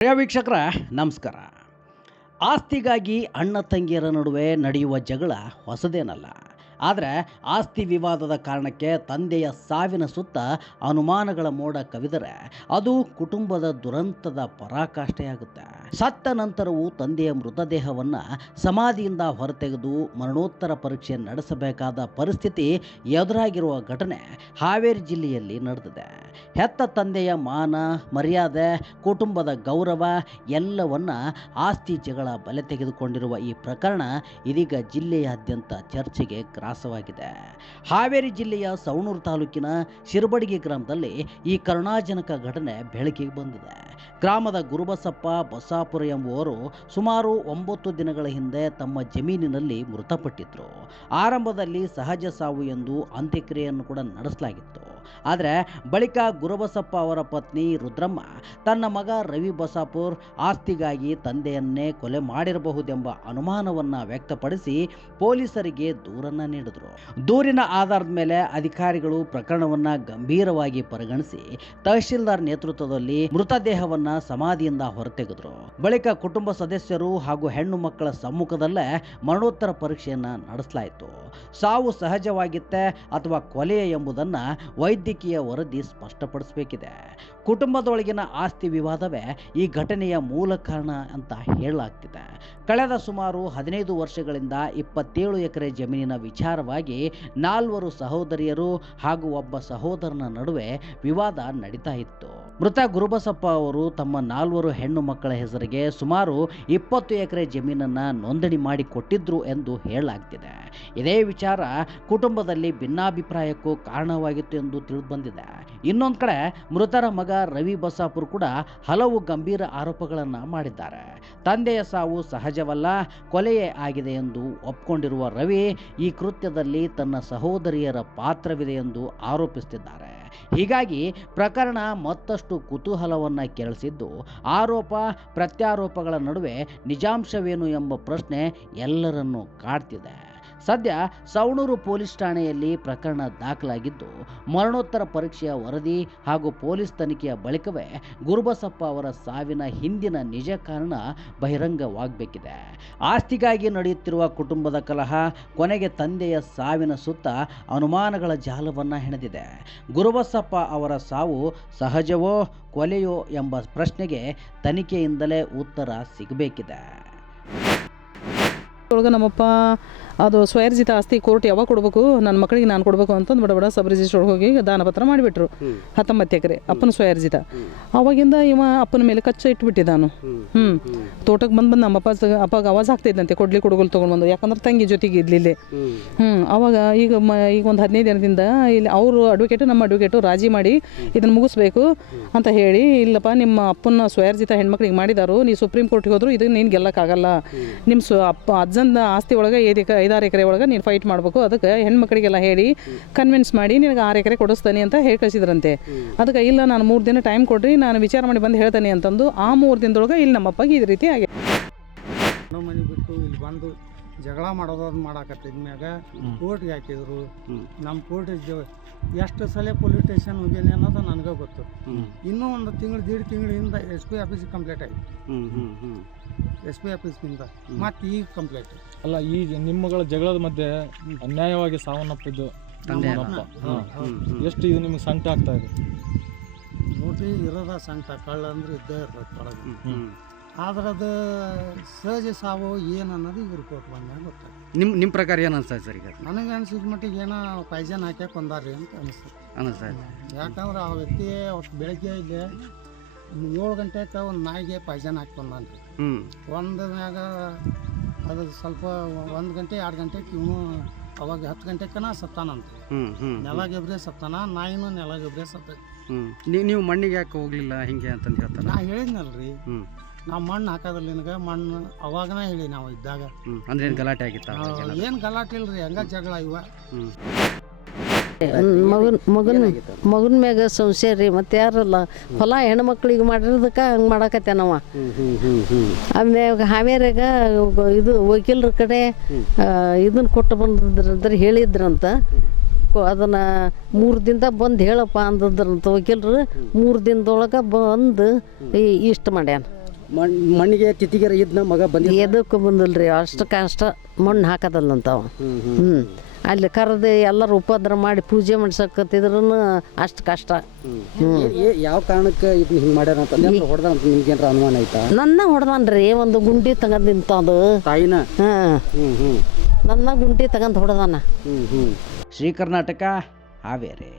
ಪ್ರಿಯ ವೀಕ್ಷಕರ ನಮಸ್ಕಾರ. ಆಸ್ತಿಗಾಗಿ ಅಣ್ಣ ತಂಗಿಯರ ನಡುವೆ ನಡೆಯುವ ಜಗಳ ಹೊಸದೇನಲ್ಲ. ಆದರೆ ಆಸ್ತಿ ವಿವಾದದ ಕಾರಣಕ್ಕೆ ತಂದೆಯ ಸಾವಿನ ಸುತ್ತ ಅನುಮಾನಗಳ ಮೋಡ ಕವಿದರೆ ಅದು ಕುಟುಂಬದ ದುರಂತದ ಪರಾಕಾಷ್ಠೆಯಾಗುತ್ತೆ. ಸತ್ತ ನಂತರವೂ ತಂದೆಯ ಮೃತದೇಹವನ್ನು ಸಮಾಧಿಯಿಂದ ಹೊರತೆಗೆದು ಮರಣೋತ್ತರ ಪರೀಕ್ಷೆ ನಡೆಸಬೇಕಾದ ಪರಿಸ್ಥಿತಿ ಎದುರಾಗಿರುವ ಘಟನೆ ಹಾವೇರಿ ಜಿಲ್ಲೆಯಲ್ಲಿ ನಡೆದಿದೆ. ಹೆತ್ತ ತಂದೆಯ ಮಾನ ಮರ್ಯಾದೆ, ಕುಟುಂಬದ ಗೌರವ ಎಲ್ಲವನ್ನ ಆಸ್ತಿ ಜಗಳ ಬಲೆ ತೆಗೆದುಕೊಂಡಿರುವ ಈ ಪ್ರಕರಣ ಇದೀಗ ಜಿಲ್ಲೆಯಾದ್ಯಂತ ಚರ್ಚೆಗೆ ಗ್ರಾಸವಾಗಿದೆ. ಹಾವೇರಿ ಜಿಲ್ಲೆಯ ಸವಣೂರು ತಾಲೂಕಿನ ಶಿರಬಡಗಿ ಗ್ರಾಮದಲ್ಲಿ ಈ ಕರುಣಾಜನಕ ಘಟನೆ ಬೆಳಕಿಗೆ ಬಂದಿದೆ. ಗ್ರಾಮದ ಗುರುಬಸಪ್ಪ ಬಸಾಪುರ ಎಂಬುವರು ಸುಮಾರು 9 ದಿನಗಳ ಹಿಂದೆ ತಮ್ಮ ಜಮೀನಿನಲ್ಲಿ ಮೃತಪಟ್ಟಿದ್ರು. ಆರಂಭದಲ್ಲಿ ಸಹಜ ಸಾವು ಎಂದು ಅಂತ್ಯಕ್ರಿಯೆಯನ್ನು ಕೂಡ ನಡೆಸಲಾಗಿತ್ತು. ಆದರೆ ಬಳಿಕ ಗುರುಬಸಪ್ಪ ಅವರ ಪತ್ನಿ ರುದ್ರಮ್ಮ ತನ್ನ ಮಗ ರವಿ ಬಸಾಪುರ್ ಆಸ್ತಿಗಾಗಿ ತಂದೆಯನ್ನೇ ಕೊಲೆ ಮಾಡಿರಬಹುದೆಂಬ ಅನುಮಾನವನ್ನು ವ್ಯಕ್ತಪಡಿಸಿ ಪೊಲೀಸರಿಗೆ ದೂರನ್ನು ನೀಡಿದರು. ದೂರಿನ ಆಧಾರದ ಮೇಲೆ ಅಧಿಕಾರಿಗಳು ಪ್ರಕರಣವನ್ನು ಗಂಭೀರವಾಗಿ ಪರಿಗಣಿಸಿ ತಹಶೀಲ್ದಾರ್ ನೇತೃತ್ವದಲ್ಲಿ ಮೃತದೇಹವನ್ನು ಸಮಾಧಿಯಿಂದ ಹೊರತೆಗೆದರು. ಬಳಿಕ ಕುಟುಂಬ ಸದಸ್ಯರು ಹಾಗೂ ಹೆಣ್ಣು ಮಕ್ಕಳ ಸಮ್ಮುಖದಲ್ಲೇ ಮರಣೋತ್ತರ ಪರೀಕ್ಷೆಯನ್ನು ನಡೆಸಲಾಯಿತು. ಸಾವು ಸಹಜವಾಗಿತ್ತೆ ಅಥವಾ ಕೊಲೆಯೇ ಎಂಬುದನ್ನು ವೈದ್ಯಕೀಯ ವರದಿ ಸ್ಪಷ್ಟಪಡಿಸಬೇಕಿದೆ. ಕುಟುಂಬದೊಳಗಿನ ಆಸ್ತಿ ವಿವಾದವೇ ಈ ಘಟನೆಯ ಮೂಲ ಕಾರಣ ಅಂತ ಹೇಳಲಾಗ್ತಿದೆ. ಕಳೆದ ಸುಮಾರು 15 ವರ್ಷಗಳಿಂದ 27 ಎಕರೆ ಜಮೀನಿನ ವಿಚಾರವಾಗಿ 4 ಸಹೋದರಿಯರು ಹಾಗೂ ಒಬ್ಬ ಸಹೋದರನ ನಡುವೆ ವಿವಾದ ನಡೀತಾ ಇತ್ತು. ಮೃತ ಗುರುಬಸಪ್ಪ ಅವರು ತಮ್ಮ 4 ಹೆಣ್ಣು ಮಕ್ಕಳ ಹೆಸರಿಗೆ ಸುಮಾರು 20 ಎಕರೆ ಜಮೀನನ್ನು ನೋಂದಣಿ ಮಾಡಿ ಕೊಟ್ಟಿದ್ರು ಎಂದು ಹೇಳಲಾಗ್ತಿದೆ. ಇದೇ ವಿಚಾರ ಕುಟುಂಬದಲ್ಲಿ ಭಿನ್ನಾಭಿಪ್ರಾಯಕ್ಕೂ ಕಾರಣವಾಗಿತ್ತು ಎಂದು ತಿಳಿದುಬಂದಿದೆ. ಇನ್ನೊಂದು ಕಡೆ ಮೃತರ ಮಗ ರವಿ ಬಸಾಪುರ್ ಕೂಡ ಹಲವು ಗಂಭೀರ ಆರೋಪಗಳನ್ನು ಮಾಡಿದ್ದಾರೆ. ತಂದೆಯ ಸಾವು ಸಹಜವಲ್ಲ, ಕೊಲೆಯೇ ಆಗಿದೆ ಎಂದು ಒಪ್ಪಿಕೊಂಡಿರುವ ರವಿ ಈ ಕೃತ್ಯದಲ್ಲಿ ತನ್ನ ಸಹೋದರಿಯರ ಪಾತ್ರವಿದೆ ಎಂದು ಆರೋಪಿಸುತ್ತಿದ್ದಾರೆ. ಹೀಗಾಗಿ ಪ್ರಕರಣ ಮತ್ತಷ್ಟು ಕುತೂಹಲವನ್ನು ಕೆರಳಿಸಿದ್ದು, ಆರೋಪ ಪ್ರತ್ಯಾರೋಪಗಳ ನಡುವೆ ನಿಜಾಂಶವೇನು ಎಂಬ ಪ್ರಶ್ನೆ ಎಲ್ಲರನ್ನೂ ಕಾಡ್ತಿದೆ. ಸದ್ಯ ಸವಣೂರು ಪೊಲೀಸ್ ಠಾಣೆಯಲ್ಲಿ ಪ್ರಕರಣ ದಾಖಲಾಗಿದ್ದು, ಮರಣೋತ್ತರ ಪರೀಕ್ಷೆಯ ವರದಿ ಹಾಗೂ ಪೊಲೀಸ್ ತನಿಖೆಯ ಬಳಿಕವೇ ಗುರುಬಸಪ್ಪ ಅವರ ಸಾವಿನ ಹಿಂದಿನ ನಿಜ ಕಾರಣ ಬಹಿರಂಗವಾಗಬೇಕಿದೆ. ಆಸ್ತಿಗಾಗಿ ನಡೆಯುತ್ತಿರುವ ಕುಟುಂಬದ ಕಲಹ ಕೊನೆಗೆ ತಂದೆಯ ಸಾವಿನ ಸುತ್ತ ಅನುಮಾನಗಳ ಜಾಲವನ್ನು ಹೆಣೆದಿದೆ. ಗುರುಬಸಪ್ಪ ಅವರ ಸಾವು ಸಹಜವೋ ಕೊಲೆಯೋ ಎಂಬ ಪ್ರಶ್ನೆಗೆ ತನಿಖೆಯಿಂದಲೇ ಉತ್ತರ ಸಿಗಬೇಕಿದೆ. ಒಳಗೆ ನಮ್ಮಪ್ಪ ಅದು ಸ್ವಯರ್ಜಿತ ಆಸ್ತಿ ಕೋರ್ಟ್ ಯಾವಾಗ ಕೊಡಬೇಕು, ನನ್ನ ಮಕ್ಕಳಿಗೆ ನಾನು ಕೊಡಬೇಕು ಅಂತಂದು ಬಡ ಸಬ್ ರಿಜಿಸ್ಟರ್ ಹೋಗಿ ದಾನಪತ್ರ ಮಾಡಿಬಿಟ್ರು. 19 ಎಕರೆ ಅಪ್ಪನ ಸ್ವಯರ್ಜಿತ. ಅವಾಗಿಂದ ಇವ ಅಪ್ಪನ ಮೇಲೆ ಕಚ್ಚ ಇಟ್ಬಿಟ್ಟಿದ್ದಾನು. ತೋಟಕ್ಕೆ ಬಂದು ನಮ್ಮಪ್ಪ ಅಪ್ಪಾಗ ಆವಾಜ್ ಆಗ್ತಿದ್ದಂತೆ, ಕೊಡಗೋಲು ತೊಗೊಂಡ್ಬಂದು, ಯಾಕಂದ್ರೆ ತಂಗಿ ಜೊತೆಗೆ ಇದ್ಲಿಲ್ಲೇ. ಅವಾಗ ಈಗ ಒಂದು 15 ದಿನದಿಂದ ಇಲ್ಲಿ ಅವರು ಅಡ್ವೊಕೇಟು ನಮ್ಮ ಅಡ್ವೊಕೇಟು ರಾಜಿ ಮಾಡಿ ಇದನ್ನು ಮುಗಿಸ್ಬೇಕು ಅಂತ ಹೇಳಿ, ಇಲ್ಲಪ್ಪ ನಿಮ್ಮ ಅಪ್ಪನ ಸ್ವಯರ್ಜಿತ ಹೆಣ್ಮಕ್ಳಿಗೆ ಮಾಡಿದಾರು, ನೀ ಸುಪ್ರೀಂ ಕೋರ್ಟಿಗೆ ಹೋದ್ರು ಇದಕ್ಕೆ ನೀನು ಗೆಲ್ಲಕ್ಕಾಗಲ್ಲ, ನಿಮ್ಮ ಅಜ್ಜಂದ ಆಸ್ತಿ ಒಳಗೆ 5-6 ಎಕರೆ ಒಳಗೆ ನೀನು ಫೈಟ್ ಮಾಡಬೇಕು, ಅದಕ್ಕೆ ಹೆಣ್ಮಕ್ಳಿಗೆಲ್ಲ ಹೇಳಿ ಕನ್ವಿನ್ಸ್ ಮಾಡಿ ನಿನಗೆ 6 ಎಕರೆ ಕೊಡಿಸ್ತಾನೆ ಅಂತ ಹೇಳಿ ಕಳಿಸಿದ್ರಂತೆ. ಅದಕ್ಕೆ ಇಲ್ಲ, ನಾನು 3 ದಿನ ಟೈಮ್ ಕೊಡ್ರಿ, ನಾನು ವಿಚಾರ ಮಾಡಿ ಬಂದು ಹೇಳ್ತಾನೆ ಅಂತಂದು ಆ 3 ದಿನದೊಳಗೆ ಇಲ್ಲಿ ನಮ್ಮಪ್ಪಗೆ ಈ ರೀತಿ ಆಗಿದೆ. ಮನೆ ಬಿಟ್ಟು ಇಲ್ಲಿ ಬಂದು ಜಗಳ ಮಾಡೋದು ಮಾಡಾಕತ್ತಿದ್ಮ್ಯಾಗ ಕೋರ್ಟ್ಗೆ ಹಾಕಿದ್ರು. ನಮ್ಮ ಕೋರ್ಟ್ ಎಷ್ಟು ಸಲ ಪೊಲೀಸ್ ಸ್ಟೇಷನ್ ಹೋಗ್ಯಾನೆ ಅನ್ನೋದು ನನಗೆ ಗೊತ್ತು. ಇನ್ನೂ ಒಂದು ತಿಂಗಳು 1.5 ತಿಂಗಳಿಂದ SP ಆಫೀಸಿಗೆ ಕಂಪ್ಲೇಂಟ್ ಆಯಿತು. SP ಆಫೀಸ್ನಿಂದ ಮತ್ತೆ ಈಗ ಕಂಪ್ಲೇಂಟ್ ಅಲ್ಲ. ಈ ನಿಮ್ಮಗಳ ಜಗಳದ ಮಧ್ಯೆ ಅನ್ಯಾಯವಾಗಿ ಸಾವನ್ನಪ್ಪಿದ್ದು ಎಷ್ಟು ಇದು ನಿಮ್ಗೆ ಸಂಕಟ ಆಗ್ತಾ ಇದೆ? ನೋಡ್ರಿ, ಇರೋದ ಸಂಕಟ, ಕಳ್ಳ ಅಂದ್ರೆ ಇದ್ದೇ ಇರ್ತದೆ ಒಳಗೆ. ಆದ್ರೆ ಅದು ಸಹಜ ಸಾವು ಏನು ಅನ್ನೋದು ಈಗ ರಿಪೋರ್ಟ್ ಬಂದಾಗ ಗೊತ್ತಾಗ. ನಿಮ್ಮ ಪ್ರಕಾರ ಏನು ಅನ್ಸ್ತದೆ ಸರ್? ಈಗ ನನಗೆ ಅನ್ಸಿದ ಮಟ್ಟಿಗೆ ಏನೋ ಪಾಯ್ಸನ್ ಹಾಕ್ಯಾಕೆ ಕೊಂದಾರ್ರಿ ಅಂತ ಅನಿಸ್ತದೆ. ಯಾಕಂದ್ರೆ ಆ ವ್ಯಕ್ತಿ ಅವತ್ತು ಬೆಳಗ್ಗೆ ಇಲ್ಲಿ 7 ಗಂಟೆಗೆ ಒಂದು ನಾಯಿಗೆ ಪಾಯ್ಸನ್ ಹಾಕ್ಕೊಂಡ್ರಿ. ಒಂದು ಮ್ಯಾಗ ಅದು ಸ್ವಲ್ಪ 1 ಗಂಟೆ 2 ಗಂಟೆಗೆ ಇವನು ಅವಾಗ 10 ಗಂಟೆಗೆ ಸತ್ತಾನಂತ. ನೆಲಗೆಬ್ರೆ ಸತ್ತಾನ, ನಾಯಿನೂ ನೆಲಗೆಬ್ರೆ ಸತ್ತ. ನೀವು ಮಣ್ಣಿಗೆ ಯಾಕೆ ಹೋಗ್ಲಿಲ್ಲ ಹಿಂಗೆ ಅಂತಂದು ಹೇಳ್ತಾರೆ? ನಾ ಹೇಳಿದ್ನಲ್ರಿ, ನಾವು ಮಣ್ಣು ಹಾಕೋದಿಲ್ಲ ನಿನಗೆ, ಮಣ್ಣು ಅವಾಗನ ಹೇಳಿ ನಾವು ಇದ್ದಾಗ. ಅಂದ್ರೆ ಏನು ಗಲಾಟೆ ಆಗಿತ್ತ? ಏನು ಗಲಾಟೆ ಇಲ್ರಿ, ಹಂಗ ಜಗಳ ಇವ. ಮಗನ ಮ್ಯಾಗ ಸಂಶಯ ರೀ, ಮತ್ತೆ ಯಾರಲ್ಲ ಹೊಲ ಹೆಣ್ಮಕ್ಳಿಗೆ ಮಾಡಿರೋದಕ್ಕೆ ಹಂಗೆ ಮಾಡಾಕತ್ತೇನವ. ಆಮ್ಯಾಗ ಹಾವೇರಿಯಾಗ ಇದು ವಕೀಲರ ಕಡೆ ಇದನ್ನ ಕೊಟ್ಟು ಬಂದಿದ್ರಂದ್ರೆ ಹೇಳಿದ್ರಂತ, ಅದನ್ನು 3 ದಿನದಾಗ ಬಂದು ಹೇಳಪ್ಪ ಅಂದದ್ರಂತ ವಕೀಲರು. 3 ದಿನದೊಳಗೆ ಬಂದು ಇಷ್ಟು ಮಾಡ್ಯಾನ. ಮಣ್ಣಿಗೆ ತಿಥಿಗೆರ ಇದನ್ನ ಮಗ ಬಂದ ಎದಕ್ಕೂ ಬಂದಿಲ್ರಿ ಅಷ್ಟಕ್ಕಷ್ಟ ಮಣ್ಣು ಹಾಕೋದಲ್ಲಂತಾವ ಅಲ್ಲಿ ಕರೆದು ಎಲ್ಲರೂ ಉಪದ್ರ ಮಾಡಿ ಪೂಜೆ ಮಾಡ್ಸಕತ್ತಿದ್ರು ಅಷ್ಟು ಕಷ್ಟ. ಯಾವ ಕಾರಣಕ್ಕೆ ಇದನ್ನ ಹಿಂಗೆ ಮಾಡ್ಯಾರ ಅಂತ ಹೊಡೆದ ಅಂತ ನಿಮ್ಗೆ ಏನಾರ ಅನುಮಾನ ಆಯ್ತಾ? ನನ್ನ ಹೊಡೆದನ್ರಿ, ಒಂದು ಗುಂಡಿ ತಗೊಂಡ್ ನಿಂತದು ತಾಯಿನ. ನನ್ನ ಗುಂಡಿ ತಗೊಂಡ್ ಹೊಡೆದಾನ. ಶ್ರೀ ಕರ್ನಾಟಕ ಹಾವೇರಿ.